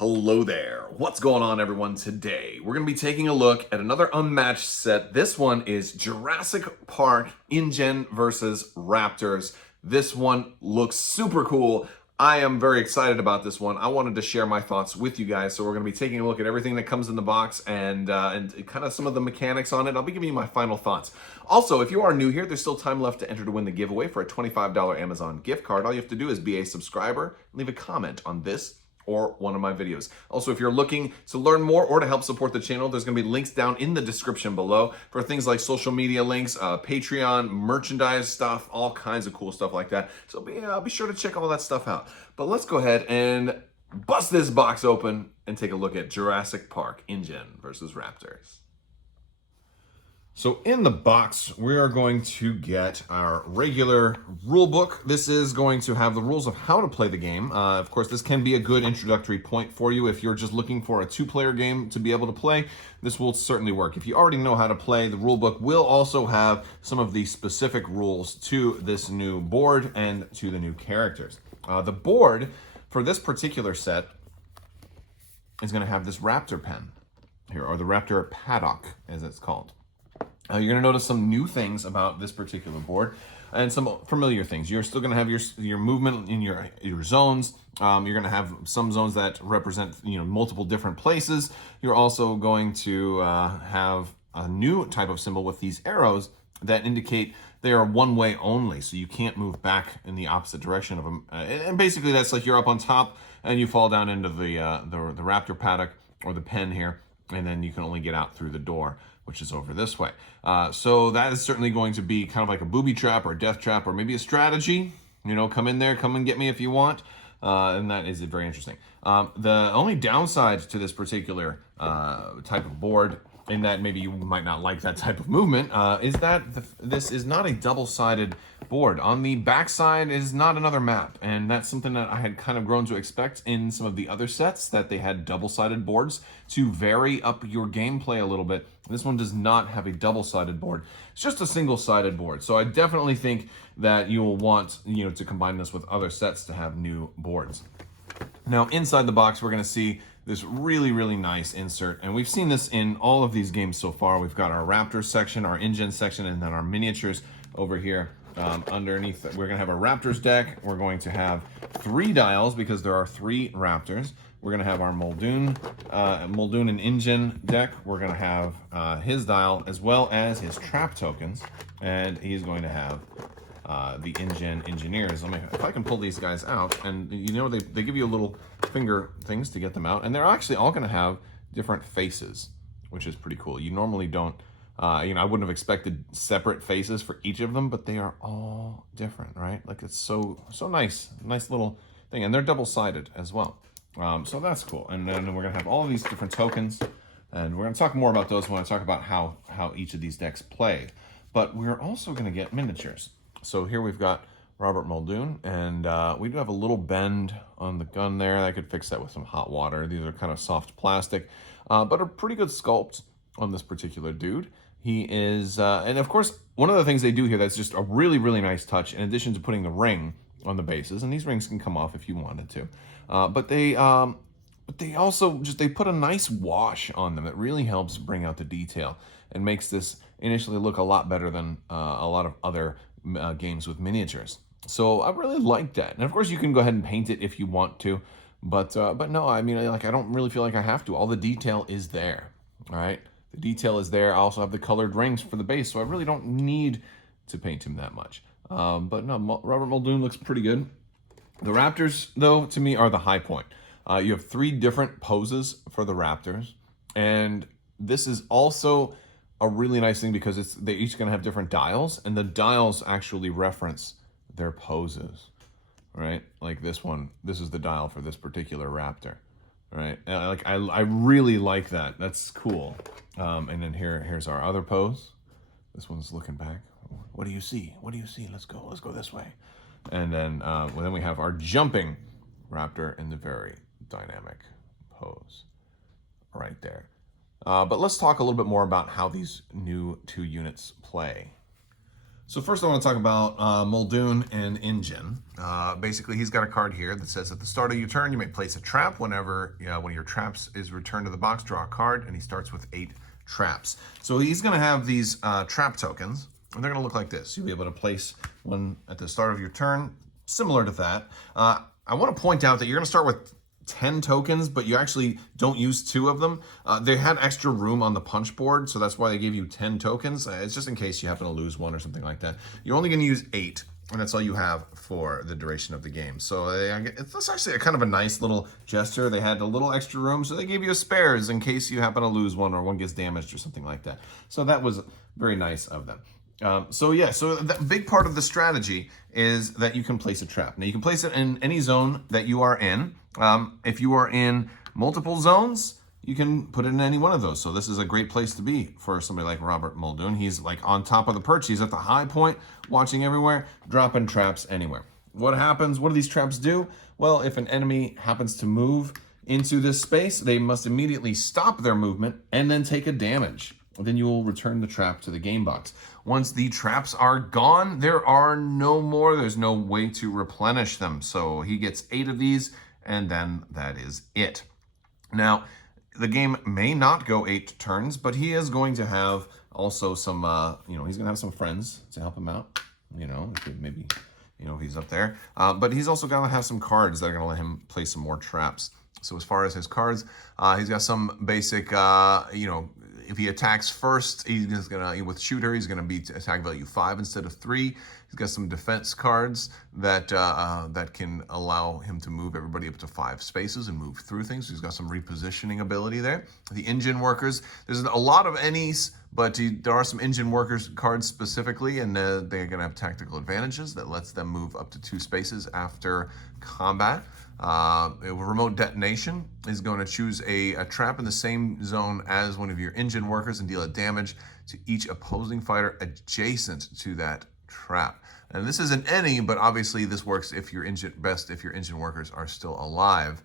Hello there. What's going on, everyone? Today, we're going to be taking a look at another Unmatched set. This one is Jurassic Park Ingen versus Raptors. This one looks super cool. I am very excited about this one. I wanted to share my thoughts with you guys, so we're going to be taking a look at everything that comes in the box and kind of some of the mechanics on it. I'll be giving you my final thoughts. Also, if you are new here, there's still time left to enter to win the giveaway for a $25 Amazon gift card. All you have to do is be a subscriber, leave a comment on this or one of my videos. Also, if you're looking to learn more or to help support the channel, there's going to be links down in the description below for things like social media links, Patreon, merchandise stuff, all kinds of cool stuff like that. So be sure to check all that stuff out. But let's go ahead and bust this box open and take a look at Jurassic Park Ingen versus Raptors. So in the box, we are going to get our regular rule book. This is going to have the rules of how to play the game. Of course, this can be a good introductory point for you. If you're just looking for a two-player game to be able to play, this will certainly work. If you already know how to play, the rule book will also have some of the specific rules to this new board and to the new characters. The board for this particular set is going to have this raptor pen here, or the raptor paddock, as it's called. You're going to notice some new things about this particular board and some familiar things. You're still going to have your movement in your zones. You're going to have some zones that represent multiple different places. You're also going to have a new type of symbol with these arrows that indicate they are one way only, so you can't move back in the opposite direction of them. And basically, that's like you're up on top and you fall down into the raptor paddock or the pen here, and then you can only get out through the door, which is over this way. So that is certainly going to be kind of like a booby trap or a death trap or maybe a strategy. Come in there, come and get me if you want. And that is very interesting. The only downside to this particular type of board, in that maybe you might not like that type of movement, is that this is not a double-sided board. On the backside is not another map, and that's something that I had kind of grown to expect in some of the other sets, that they had double-sided boards to vary up your gameplay a little bit. This one does not have a double-sided board. It's just a single-sided board. So I definitely think that you will want to combine this with other sets to have new boards. Now, inside the box, we're going to see this really, really nice insert. And we've seen this in all of these games so far. We've got our Raptors section, our Ingen section, and then our miniatures over here. Underneath, we're going to have a Raptors deck. We're going to have 3 dials because there are 3 Raptors. We're going to have our Muldoon and Ingen deck. We're going to have his dial as well as his trap tokens. And he's going to have the Ingen engineers. If I can pull these guys out, and they give you a little finger things to get them out, and they're actually all going to have different faces, which is pretty cool. You normally don't, I wouldn't have expected separate faces for each of them, but they are all different, right? Like, it's so nice little thing, and they're double-sided as well. So that's cool. And then we're going to have all of these different tokens, and we're going to talk more about those when I talk about how each of these decks play. But we're also going to get miniatures. So here we've got Robert Muldoon, and we do have a little bend on the gun there. I could fix that with some hot water. These are kind of soft plastic, but a pretty good sculpt on this particular dude. He is, and of course, one of the things they do here that's just a really, really nice touch, in addition to putting the ring on the bases, and these rings can come off if you wanted to, but they also they put a nice wash on them that really helps bring out the detail and makes this initially look a lot better than a lot of other games with miniatures. So I really like that. And of course you can go ahead and paint it if you want to, but no, I mean, I don't really feel like I have to. All the detail is there. All right, the detail is there. I also have the colored rings for the base, so I really don't need to paint him that much. But no, Robert Muldoon looks pretty good. The Raptors, though, to me are the high point. You have 3 different poses for the Raptors, and this is also a really nice thing because they're each going to have different dials, and the dials actually reference their poses, right? Like this one, this is the dial for this particular Raptor, right? And I really like that. That's cool. And then here's our other pose. This one's looking back. What do you see? What do you see? Let's go this way. And then then we have our jumping Raptor in the very dynamic pose right there. But let's talk a little bit more about how these new 2 units play. So first I want to talk about Muldoon and Ingen. Basically, he's got a card here that says at the start of your turn, you may place a trap. Whenever one of your traps is returned to the box, draw a card, and he starts with 8 traps. So he's going to have these trap tokens, and they're going to look like this. You'll be able to place one at the start of your turn, similar to that. I want to point out that you're going to start with 10 tokens, but you actually don't use 2 of them. They had extra room on the punch board, so that's why they gave you 10 tokens. It's just in case you happen to lose one or something like that. You're only going to use 8, and that's all you have for the duration of the game. So it's actually a kind of a nice little gesture. They had a little extra room, so they gave you a spares in case you happen to lose one or one gets damaged or something like that. So that was very nice of them. So the big part of the strategy is that you can place a trap. Now you can place it in any zone that you are in. If you are in multiple zones, you can put it in any one of those. So this is a great place to be for somebody like Robert Muldoon. He's like on top of the perch. He's at the high point, watching everywhere, dropping traps anywhere. What happens? What do these traps do? Well, if an enemy happens to move into this space, they must immediately stop their movement and then take a damage. Then you will return the trap to the game box. Once the traps are gone, there are no more. There's no way to replenish them. So he gets 8 of these, and then that is it. Now, the game may not go 8 turns, but he is going to have also some, he's going to have some friends to help him out. Maybe, he's up there. But he's also going to have some cards that are going to let him play some more traps. So as far as his cards, he's got some basic, if he attacks first, he's gonna with shooter. He's gonna be attack value 5 instead of 3. He's got some defense cards that that can allow him to move everybody up to 5 spaces and move through things. So he's got some repositioning ability there. The engine workers. There's a lot of NEs, but there are some engine workers cards specifically, and they're gonna have tactical advantages that lets them move up to 2 spaces after combat. Remote detonation is going to choose a trap in the same zone as one of your engine workers and deal a damage to each opposing fighter adjacent to that trap. And this isn't any, but obviously this works if your engine workers are still alive,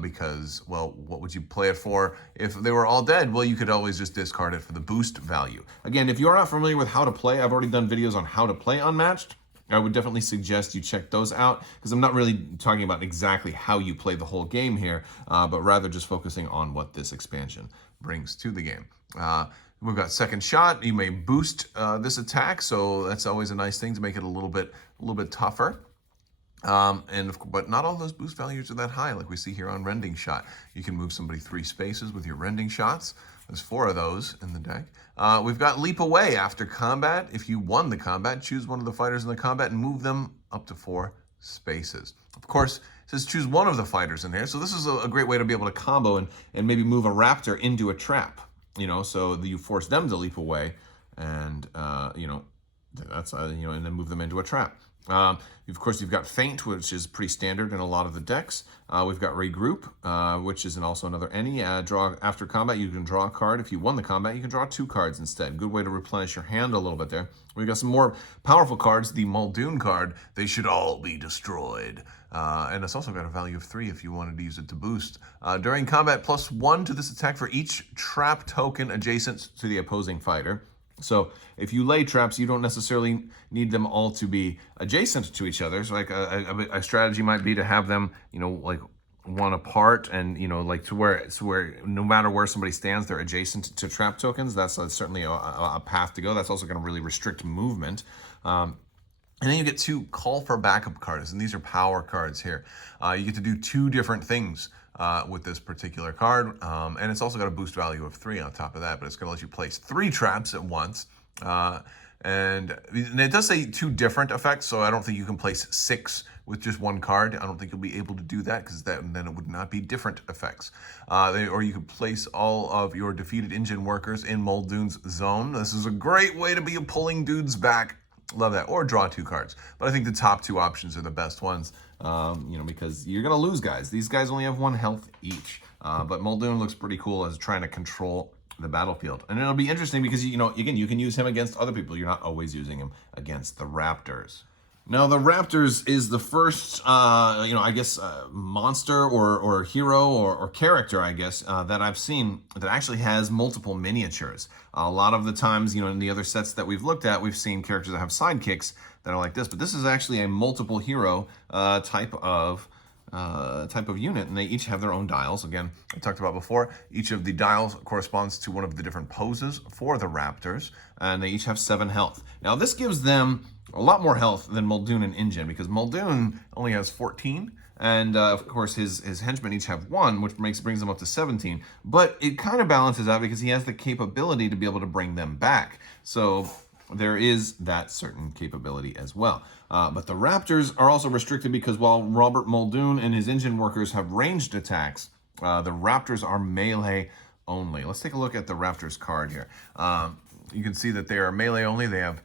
because, well, what would you play it for if they were all dead? Well, you could always just discard it for the boost value. Again, if you're not familiar with how to play, I've already done videos on how to play Unmatched. I would definitely suggest you check those out, because I'm not really talking about exactly how you play the whole game here, but rather just focusing on what this expansion brings to the game. We've got second shot. You may boost this attack, so that's always a nice thing to make it a little bit tougher. But not all those boost values are that high, like we see here on rending shot. You can move somebody 3 spaces with your rending shots. There's 4 of those in the deck. We've got leap away after combat. If you won the combat, choose one of the fighters in the combat and move them up to 4 spaces. Of course, it says choose one of the fighters in there. So this is a great way to be able to combo and maybe move a raptor into a trap. So you force them to leap away, and that's and then move them into a trap. Of course, you've got Feint, which is pretty standard in a lot of the decks. We've got Regroup, which is also another any. Draw after combat, you can draw a card. If you won the combat, you can draw 2 cards instead. Good way to replenish your hand a little bit there. We've got some more powerful cards. The Muldoon card, they should all be destroyed. And it's also got a value of 3 if you wanted to use it to boost. During combat, +1 to this attack for each trap token adjacent to the opposing fighter. So if you lay traps, you don't necessarily need them all to be adjacent to each other. So like a strategy might be to have them, like one apart, and to where no matter where somebody stands, they're adjacent to trap tokens. That's certainly a path to go. That's also going to really restrict movement. And then you get 2 call for backup cards, and these are power cards here. You get to do 2 different things with this particular card, and it's also got a boost value of 3 on top of that, but it's going to let you place 3 traps at once. And it does say 2 different effects, so I don't think you can place 6 with just 1 card. I don't think you'll be able to do that, because then it would not be different effects. Or you could place all of your defeated engine workers in Muldoon's zone. This is a great way to be pulling dudes back. Love that. Or draw 2 cards. But I think the top 2 options are the best ones, because you're going to lose guys. These guys only have 1 health each. But Muldoon looks pretty cool as trying to control the battlefield. And it'll be interesting because, again, you can use him against other people. You're not always using him against the Raptors. Now, the Raptors is the first, I guess, monster or hero or character, I guess, that I've seen that actually has multiple miniatures. A lot of the times, in the other sets that we've looked at, we've seen characters that have sidekicks that are like this, but this is actually a multiple hero type of unit, and they each have their own dials. Again, I talked about before, each of the dials corresponds to one of the different poses for the Raptors, and they each have 7 health. Now, this gives them a lot more health than Muldoon and Ingen, because Muldoon only has 14, and of course his henchmen each have 1, which brings them up to 17. But it kind of balances out because he has the capability to be able to bring them back. So there is that certain capability as well. But the Raptors are also restricted because while Robert Muldoon and his Ingen workers have ranged attacks, the Raptors are melee only. Let's take a look at the Raptors card here. You can see that they are melee only. They have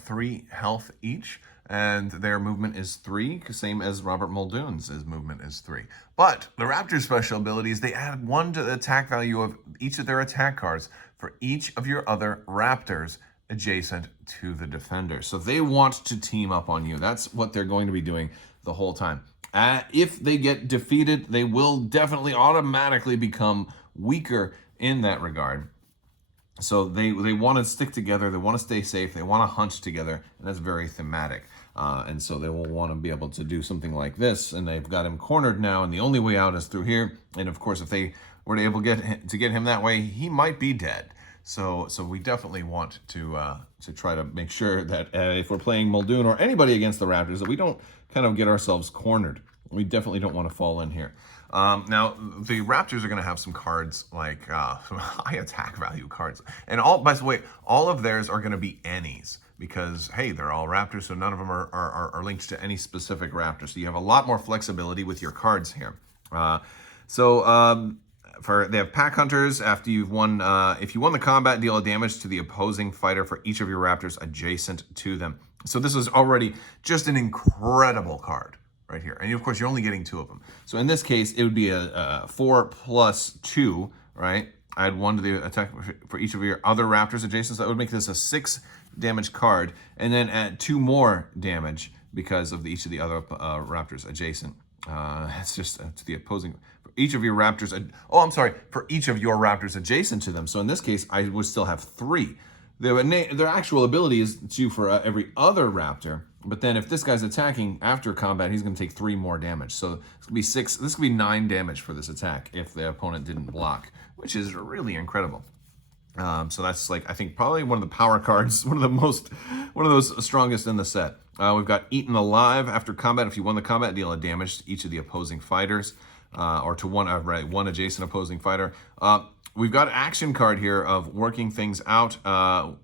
3 health each, and their movement is 3, same as Robert Muldoon's. His movement is 3. But the Raptors' special ability is they add 1 to the attack value of each of their attack cards for each of your other Raptors adjacent to the defender. So they want to team up on you. That's what they're going to be doing the whole time. If they get defeated, they will definitely automatically become weaker in that regard. So they want to stick together, they want to stay safe, they want to hunt together, and that's very thematic. And so they will want to be able to do something like this, and they've got him cornered now, and the only way out is through here. And of course, if they were able to get him that way, he might be dead. So we definitely want to try to make sure that if we're playing Muldoon or anybody against the Raptors, that we don't kind of get ourselves cornered. We definitely don't want to fall in here. Now, the Raptors are going to have some cards like some high attack value cards. And by the way, all of theirs are going to be anys because, hey, they're all Raptors, so none of them are linked to any specific Raptor. So you have a lot more flexibility with your cards here. They have pack hunters. After you've won, if you won the combat, deal a damage to the opposing fighter for each of your Raptors adjacent to them. So this is already just an incredible card right here. And of course, you're only getting 2 of them. So in this case, it would be a 4 plus 2, right? Add 1 to the attack for each of your other Raptors adjacent. So that would make this a 6 damage card. And then add 2 more damage because of each of the other Raptors adjacent. It's just to the opposing... each of your Raptors, for each of your Raptors adjacent to them. So in this case, I would still have 3. Their actual ability is 2 for every other Raptor, but then if this guy's attacking after combat, he's going to take 3 more damage. So it's going to be 6. This could be 9 damage for this attack if the opponent didn't block, which is really incredible. So that's I think probably one of the power cards, one of those strongest in the set. We've got Eaten Alive. After combat, if you won the combat, deal a damage to each of the opposing fighters. Or to one adjacent opposing fighter. We've got action card here of working things out.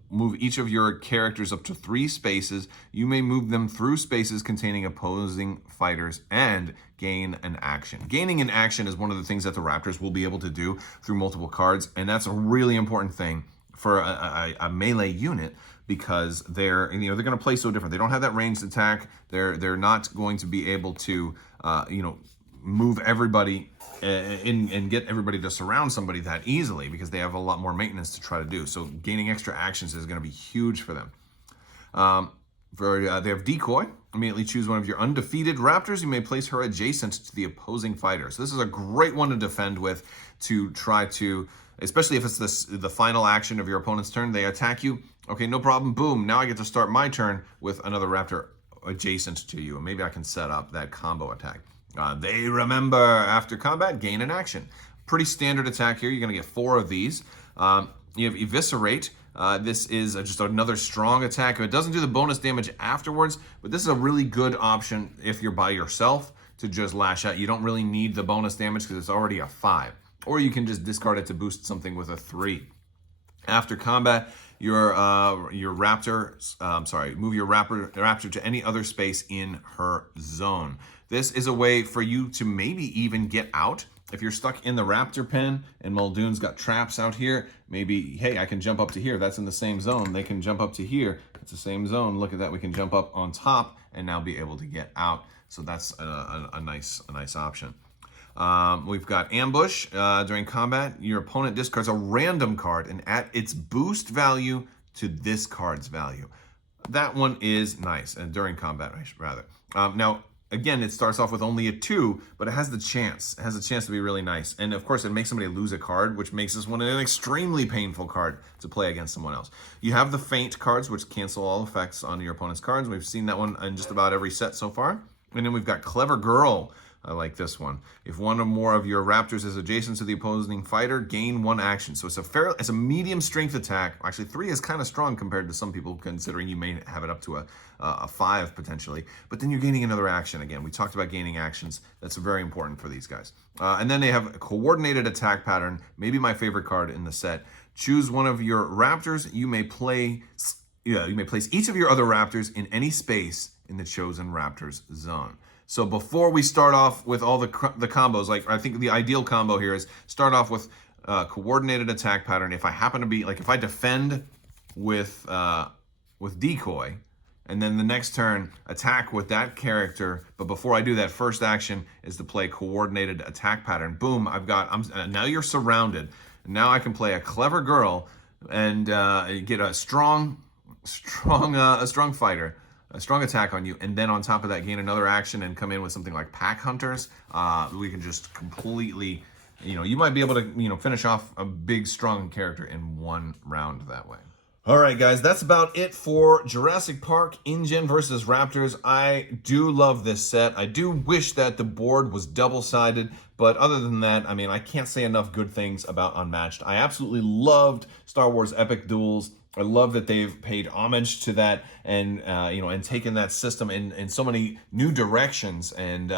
Move each of your characters up to 3 spaces. You may move them through spaces containing opposing fighters and gain an action. Gaining an action is one of the things that the Raptors will be able to do through multiple cards, and that's a really important thing for a melee unit because they're going to play so different. They don't have that ranged attack. They're not going to be able to move everybody and get everybody to surround somebody that easily because they have a lot more maintenance to try to do. So gaining extra actions is going to be huge for them. They have Decoy. Immediately choose one of your undefeated Raptors. You may place her adjacent to the opposing fighter. So this is a great one to defend with, to try to, especially if it's the final action of your opponent's turn. They attack you. Okay, no problem. Boom. Now I get to start my turn with another Raptor adjacent to you. And maybe I can set up that combo attack. They remember after combat, gain an action. Pretty standard attack here. You're going to get 4 of these. You have Eviscerate. This is just another strong attack. It doesn't do the bonus damage afterwards, but this is a really good option if you're by yourself to just lash out. You don't really need the bonus damage because it's already a 5. Or you can just discard it to boost something with a 3. After combat, your Raptor, move your Raptor to any other space in her zone. This is a way for you to maybe even get out. If you're stuck in the Raptor pen and Muldoon's got traps out here, maybe, hey, I can jump up to here. That's in the same zone. They can jump up to here. It's the same zone. Look at that. We can jump up on top and now be able to get out. So that's a nice option. We've got Ambush. During combat, your opponent discards a random card and add its boost value to this card's value. that one is nice, and during combat, rather. Now, again, it starts off with only a 2, but it has the chance. It has a chance to be really nice. And of course, it makes somebody lose a card, which makes this one an extremely painful card to play against someone else. You have the Feint cards, which cancel all effects on your opponent's cards. We've seen that one in just about every set so far. And then we've got Clever Girl. I like this one. If one or more of your Raptors is adjacent to the opposing fighter, gain 1 action. So it's a medium strength attack. Actually, 3 is kind of strong compared to some people, considering you may have it up to a 5 potentially. But then you're gaining another action again. We talked about gaining actions. That's very important for these guys. And then they have a coordinated attack pattern. Maybe my favorite card in the set. Choose one of your Raptors. You may place each of your other Raptors in any space in the chosen Raptors zone. So before we start off with all the combos, like I think the ideal combo here is start off with coordinated attack pattern. If I happen to be, like if I defend with Decoy, and then the next turn attack with that character, but before I do that, first action is to play coordinated attack pattern. Boom, now you're surrounded. Now I can play a Clever Girl and get a strong fighter. A strong attack on you, and then on top of that, gain another action and come in with something like Pack Hunters. We can just completely, you might be able to, finish off a big, strong character in 1 round that way. All right, guys, that's about it for Jurassic Park Ingen versus Raptors. I do love this set. I do wish that the board was double-sided, but other than that, I mean, I can't say enough good things about Unmatched. I absolutely loved Star Wars Epic Duels. I love that they've paid homage to that and and taken that system in so many new directions, and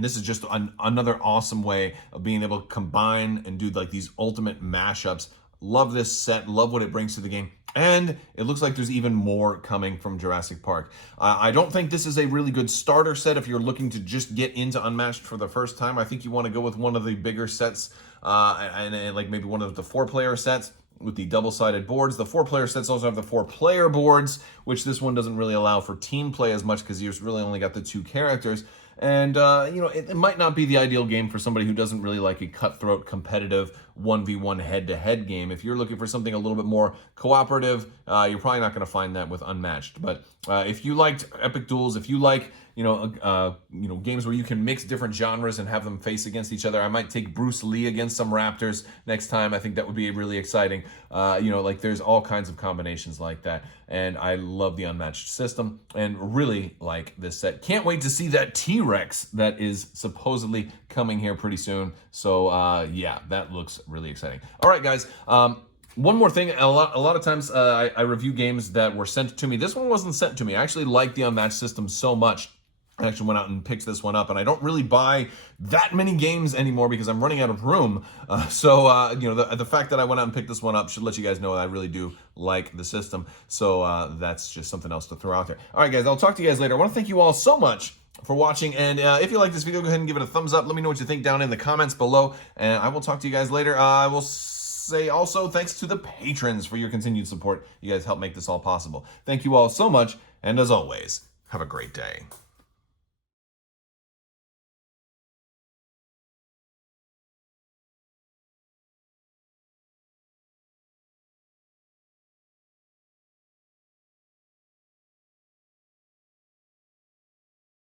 this is just another awesome way of being able to combine and do like these ultimate mashups. Love this set, love what it brings to the game, and it looks like there's even more coming from Jurassic Park. I don't think this is a really good starter set if you're looking to just get into Unmatched for the first time. I think you want to go with one of the bigger sets, and like maybe one of the 4-player sets with the double-sided boards. The 4-player sets also have the 4-player boards, which this one doesn't really allow for team play as much because you've really only got the 2 characters. And, it might not be the ideal game for somebody who doesn't really like a cutthroat, competitive 1v1 head-to-head game. If you're looking for something a little bit more cooperative, you're probably not going to find that with Unmatched. But if you liked Epic Duels, if you like games where you can mix different genres and have them face against each other. I might take Bruce Lee against some Raptors next time. I think that would be really exciting. There's all kinds of combinations like that. And I love the Unmatched system and really like this set. Can't wait to see that T-Rex that is supposedly coming here pretty soon. So yeah, that looks really exciting. All right, guys. One more thing, a lot of times I review games that were sent to me. This one wasn't sent to me. I actually like the Unmatched system so much. I actually went out and picked this one up, and I don't really buy that many games anymore because I'm running out of room. The fact that I went out and picked this one up should let you guys know that I really do like the system. So that's just something else to throw out there. All right, guys, I'll talk to you guys later. I want to thank you all so much for watching, and if you like this video, go ahead and give it a thumbs up. Let me know what you think down in the comments below, and I will talk to you guys later. I will say also thanks to the patrons for your continued support. You guys help make this all possible. Thank you all so much, and as always, have a great day.